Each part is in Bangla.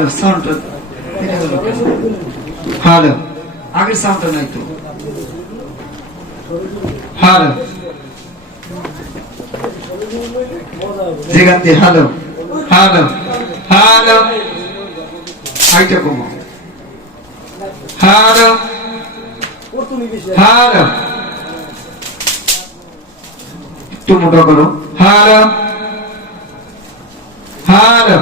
হ্যালো সাউন্ড হ্যালো আগের সাউন্ড নাই তো হ্যালো যেখান দিয়ে হ্যালো হ্যালো হ্যালো আইটা কমা হ্যালো হ্যালো একটু মোটা করো হ্যালো হ্যালো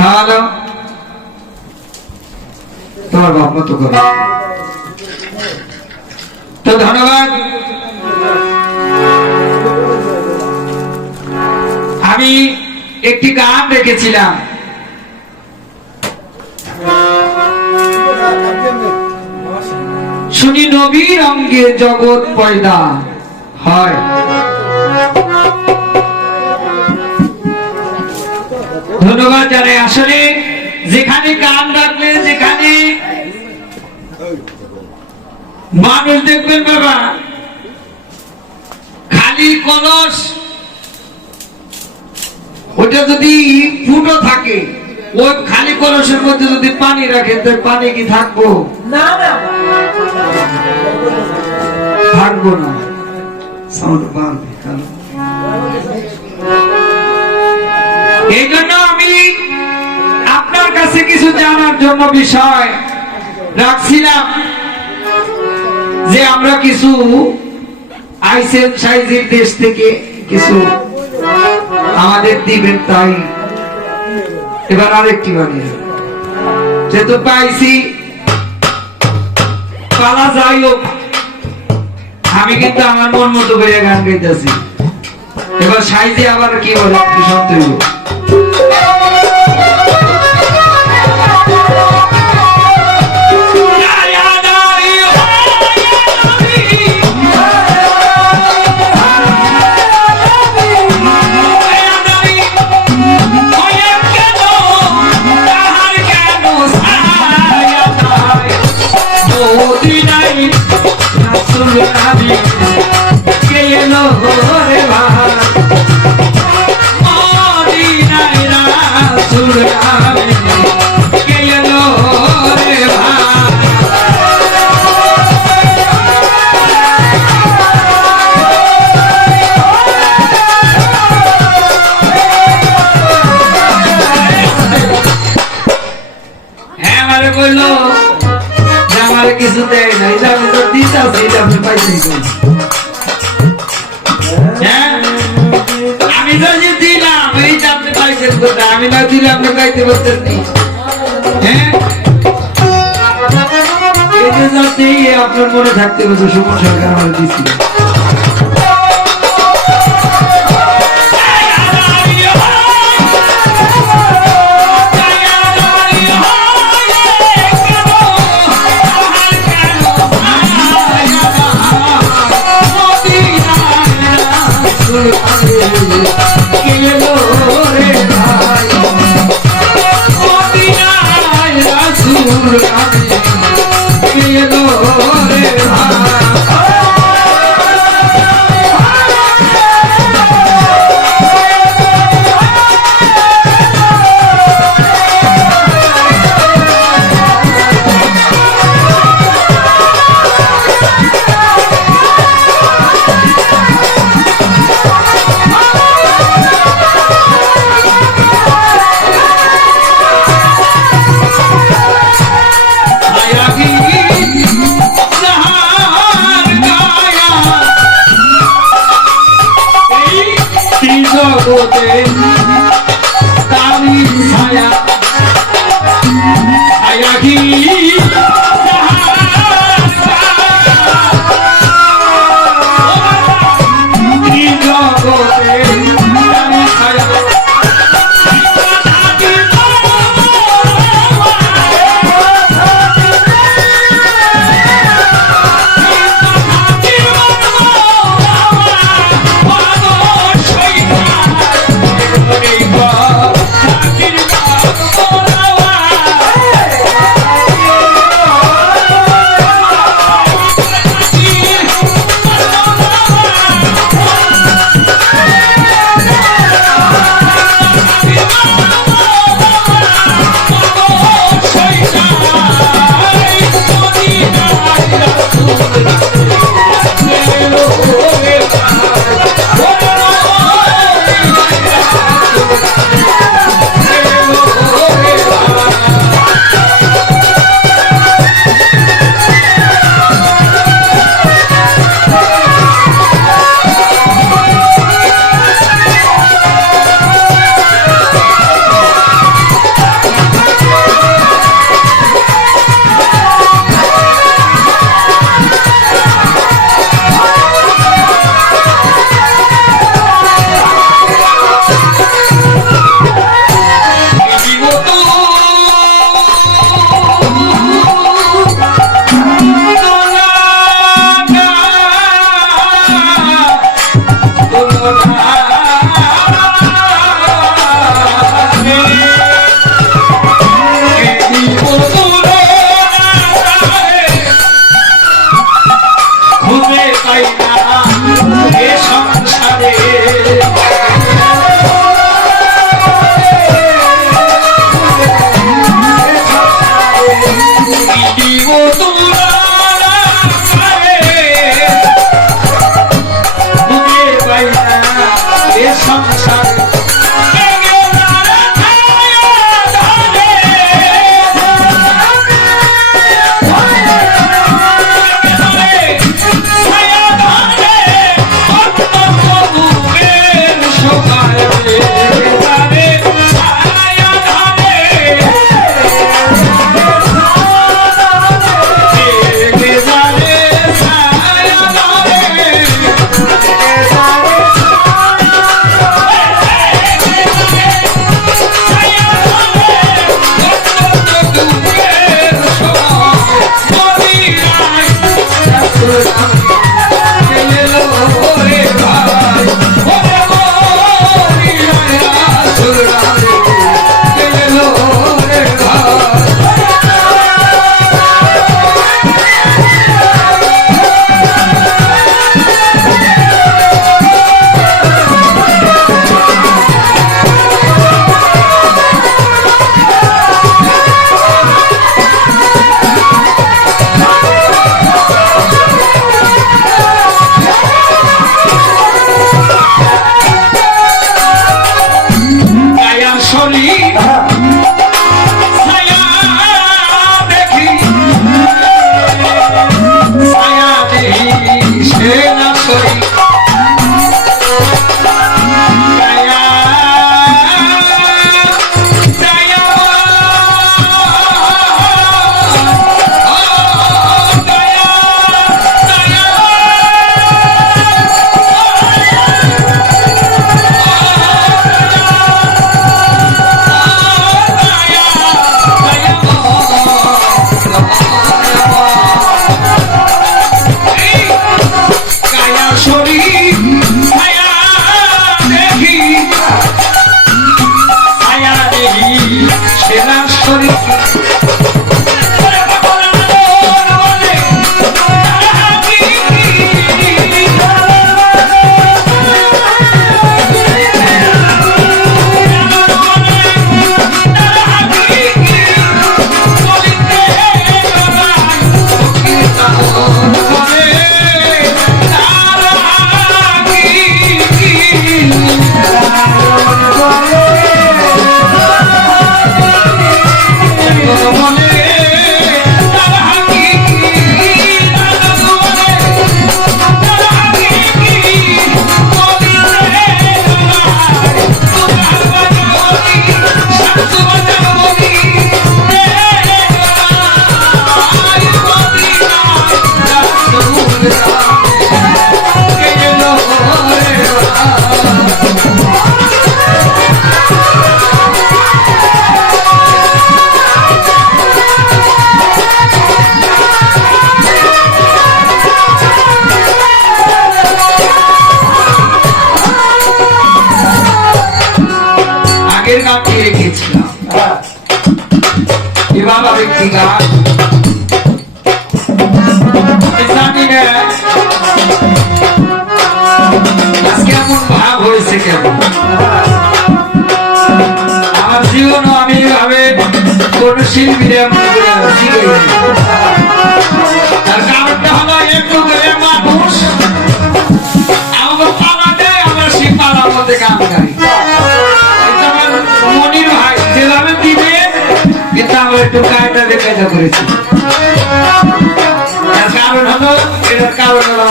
হ্যালো তোমার বাপ মতো করো তো ধন্যবাদ আমি একটি গান রেখেছিলাম শুনি নবীর অঙ্গে জগৎ পয়দা হয় ধন্যবাদ জানাই আসলে যেখানে গান রাখলে যেখানে মানুষ দেখবেন বাবা খালি কলস ওটা যদি ফুটো থাকে ওই খালি কলসের মধ্যে যদি পানি রাখেন তো পানি কি থাকবো না থাকবো না সাউন্ড বাড়বে কারণ এই জন্য আমি আপনার কাছে কিছু জানার জন্য বিষয় রাখছিলাম যে আমরা কিছু আইসেল সাইজের দেশ থেকে কিছু আমাদের দিবেন তাই এবার আরেকটি বানিয়ে যেহেতু পাইছি পালা যাই হোক আমি কিন্তু আমার মন মতো করে গান গাইতেছি এবার সাইজে আবার কি বলে শুনতে হবে কিছু দেয় না এটা আমি তো দিতে এটা আপনি পাইছেন আমি তো যে দিলাম এইটা আপনি পাইছেন কোথায় আমি না দিলে আপনি গাইতে পারতেন নি হ্যাঁ এই যে যাতে আপনার মনে থাকতে বলছে সুমন সরকার আমার দিচ্ছিল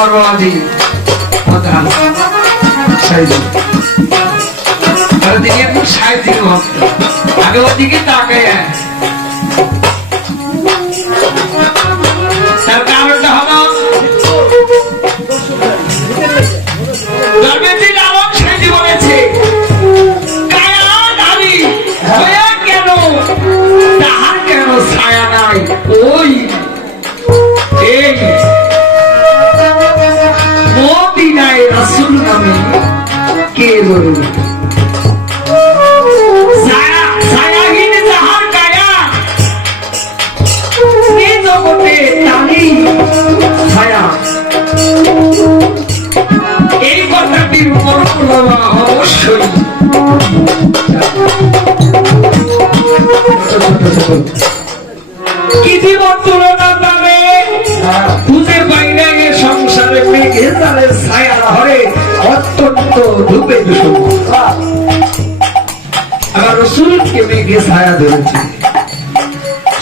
আমার বাবাজি সাইজি আর তিনি একটু সাইজির ভক্ত আমি ওদিকে তাকাই তার কারণটা হলো ধর্মেন্দ্র লালন সাইজি বলেছে কায়া নারী হয়ে কেন তাহার কেন ছায়া নাই ওই এই মদিনায় রাসূল নামে কে বলবে ছায়াহীন যাহার কায়া এ জগতে তারই ছায়া এই কথাটির উপর অবশ্যই কি জীবন তুলনা পাবে খুঁজে পাইলে সংসারে মেঘে তারে ছায়া ধরে অত্যন্ত ধূপে দূষণ আমার রসুলকে মেঘে ছায়া ধরেছে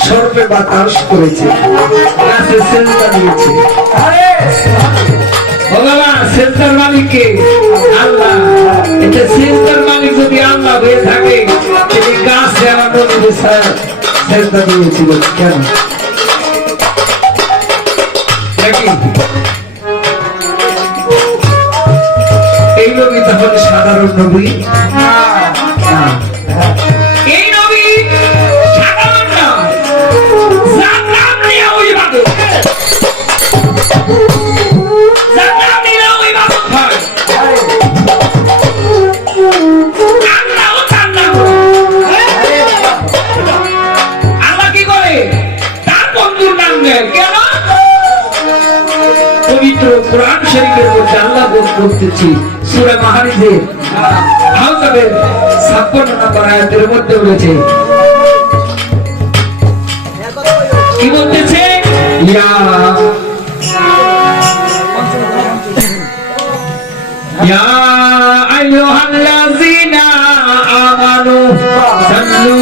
সর্বে বাতাস করেছে গাছে সেজদা দিয়েছে ভগবান সেজদার মালিককে আল্লাহ এটা সেজদার মালিক যদি আল্লাহ হয়ে থাকে তিনি গাছে আমার নবীকে সেজদা দিয়েছিল কেন এই নবী তাহলে সাধারণ নবী এই নবী সাধারণ না যার নাম নিয়ে ওই ইবাদত যার নাম নিয়ে ওই ইবাদত হয় আল্লাহও তার নাম আল্লাহ কি করে তার বন্ধুর নাম নেয় কেন পবিত্র কোরআন শরীফের মধ্যে আল্লাহ বলতেছি সূরা মাহারিজের আহজাবের 56 নম্বর আয়াতের মধ্যে বলেছে কি বলতেছে ইয়া আইয়ুহাল্লাযীনা আমানু সাল্লু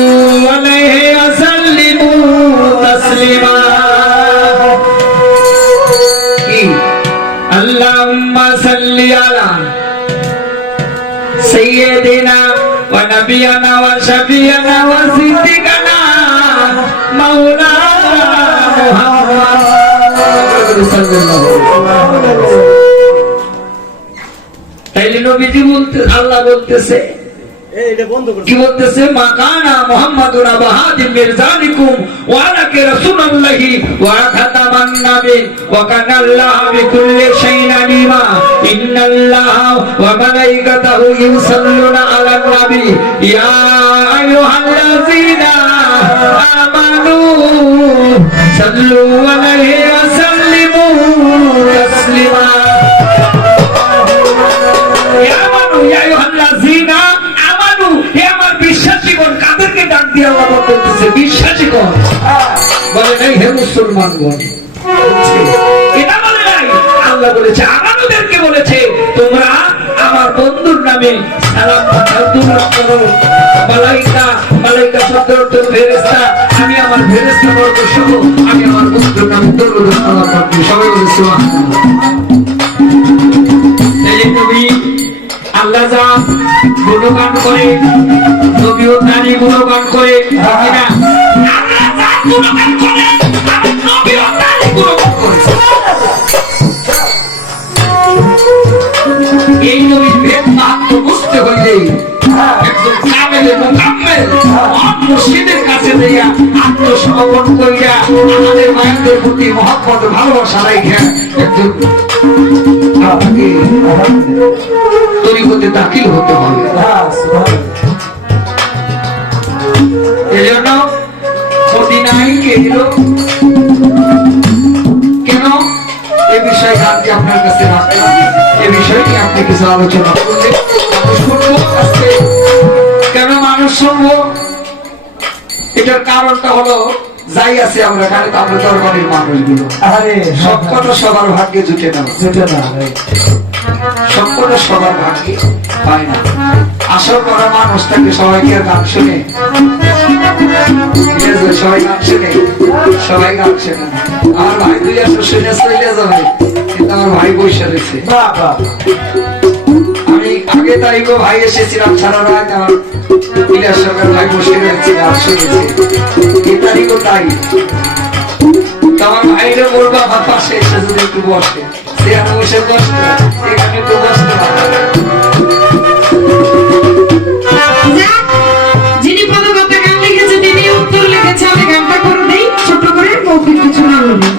আলাইহি ওয়া সাল্লিমু Taslima Allahumma salli ala sayyidina wa nabiyana wa shafi'ana wa siddiqana maulana Muhammad sallallahu alaihi wasallam তাইলে নবীজি বলতে আল্লাহ বলতেছে কি বলতেছে মাকানা মুহাম্মাদুন আবাহাদিম মিরজানিকুম ওয়া আলাকা রাসূলুল্লাহি ওয়া খাতামান নাবিয়্যিন ওয়া কানা আল্লাহু বিকুল্লি শাইইন আলিমা ইন্নাল্লাহা ওয়া মালাইকাতাহু ইউসাল্লুনা আলান নাবি ইয়া আইয়ুহাল্লাযীনা আমানু সাল্লু আলাইহি ওয়া সাল্লিমু তাসলিমা ইয়া আমানু ইয়া আইয়ুহাল্লাযীনা বিশ্বাসীগণ কাদেরকে ডাক দিয়ে আল্লাহ বলতেছে বিশ্বাসীগণ বলে নাই হে মুসলমানগণ এটা বলে নাই আল্লাহ বলেছে আমানুদেরকে বলেছে তোমরা আমার বন্ধুর নামে সালাম পাঠাও তোমরা করো মালাইকা শব্দের অর্থ ফেরেশতা আমি আমার ফেরেশতা বর্গ সহ আমি আমার বন্ধুর নামে দরুদ সালাম পাঠাই সবাই বলে সুবহানাল্লাহ এই নবী আল্লাহ যা গুণগান করে নবীও তারই গুণগান করে না আল্লাহ যা গুণগান করে নবীও তারই গুণগান করে এই নবীর ভেদ মাহাত্ম বুঝতে হইলে একজন কামেলে মুকাম্মেল মুর্শিদের কাছে দিয়া আত্মসমর্পণ করিয়া আমাদের মায়েদের প্রতি মহব্বত ভালোবাসা রাখা একজন তরিকতে দাখিল হতে হবে এই জন্য মদিনায় কে এলো কেন এ বিষয়ে আজকে আপনার কাছে রাখলাম এ বিষয়ে আপনি কিছু আলোচনা করলে মানুষ শুনবো আজকে কেন মানুষ শুনবো এটার কারণটা হলো যাই আছে আমরা খালি আমরা দরবারের মানুষগুলো সব কথা সবার ভাগ্যে জুটে না সবকটা সবার ভাগ্যে পায় না আসল করা মানুষ থাকে সবাইকে গান শুনে সবাই গান শুনে আমার ভাই দুই আসো শুনে চলে যাবে কিন্তু আমার ভাই বসে রয়েছে। আমি আগে তাই গো ভাই এসেছিলাম সারা রাত, আমার বিলাস সরকার ভাই বসে রয়েছে গান শুনেছে, এ তারিখও তাই। আমার ভাইরা বলবো আমার পাশে এসে যদি একটু বসে, সে আমি বসে বসতে এখানে একটু বসতে যিনি পদকথা গান লিখেছে তিনি উত্তর লিখেছে, আমি গানটা করে দিই ছোট করে, মৌখিক কিছু না বলি।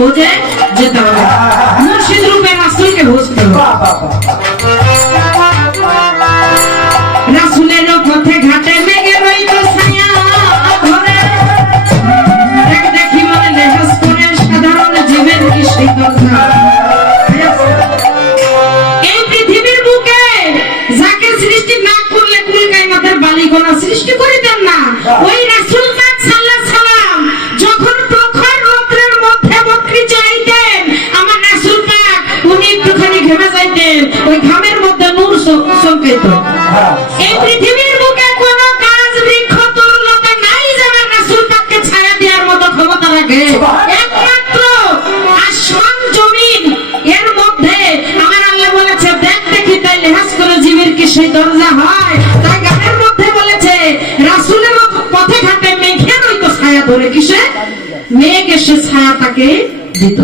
বুঝে যেতে হবে, মুর্শিদ রূপে রাসূলকে বুঝতে হবে। রাসূলের পথে ঘাটে মেঘে রইল ছায়া ধরে, দেখি মনে লেহাজ করে সাধারণ জীবের কি সেই কথা। এই পৃথিবীর বুকে যাকে সৃষ্টি না করলে কুল কায়নাতের বালিগণা সৃষ্টি করিতেন না, ওই রাসূল পাক সাল্লাল্লাহু আলাইহি সাল্লাম যখন প্রখর রৌদ্রের মধ্যে বকরি চাইতেন, আমার রাসূল পাক উনি একটুখানি ঘেমে যাইতেন, ওই ঘামের মধ্যে নূর চমকেত। এই পৃথিবীর বুকে কোন গাছ বৃক্ষ তরুলতা নাই যে আমার রাসূল পাককে ছায়া দেওয়ার মতো ক্ষমতা রাখে। একমাত্র আসমান জমিন এর মধ্যে আমার আল্লাহ বলেছে, দেখ দেখি তাই লেহাজ করে জীবের কি সেই দরজা হয়। তাই গানের মধ্যে বলেছে রাসূলের পথে ঘাটে মেঘে রইতো ছায়া ধরে, কিসে মেঘ এসে ছায়া তাকে দিত।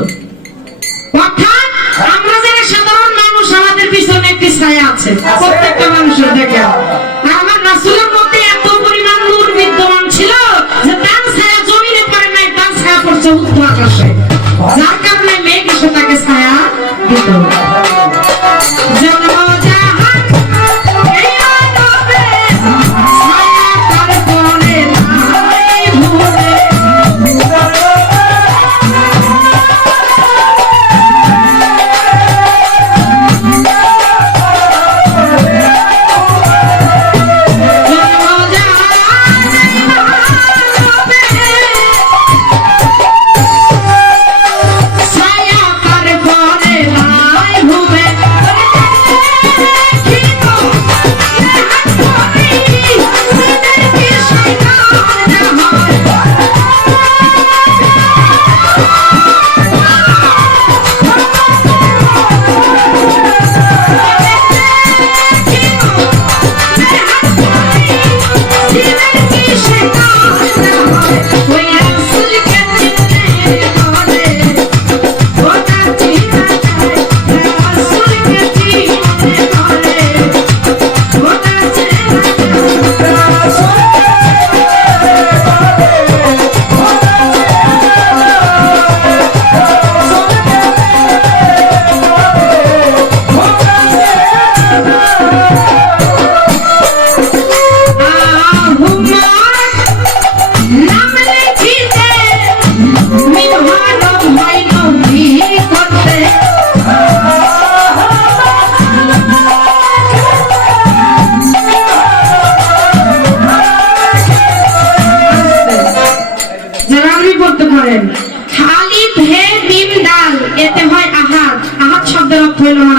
অর্থাৎ আমরা যারা সাধারণ মানুষ, আমাদের পিছনে একটি ছায়া আছে, প্রত্যেকটা মানুষের দেখে। আর আমার রাসূলের মধ্যে এত পরিমাণ নূর বিদ্যমান ছিল যে তার ছায়া জমিনে পড়ে নাই, তার ছায়া পড়ছে উচ্চ আকাশে, যার কারণে মেঘ এসে তাকে ছায়া দিত। জন্মজাহান এই আদবে ছায়া তার পরে নাই ভুলে।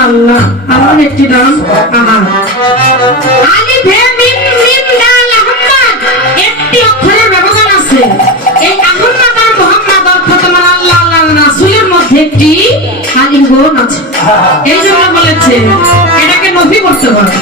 আল্লাহ, আল্লাহর একটি নাম আহাদ। আলিফ হে মিম মিম দাল আহমদ, একটি অক্ষরের ব্যবধান আছে। এই আহমদ আর মুহাম্মদ অর্থাৎ আমার আল্লাহ আল্লাহর রাসূলের মধ্যে একটি আলিঙ্গন আছে। এই জন্য বলেছে এটাকে নফি করতে হবে।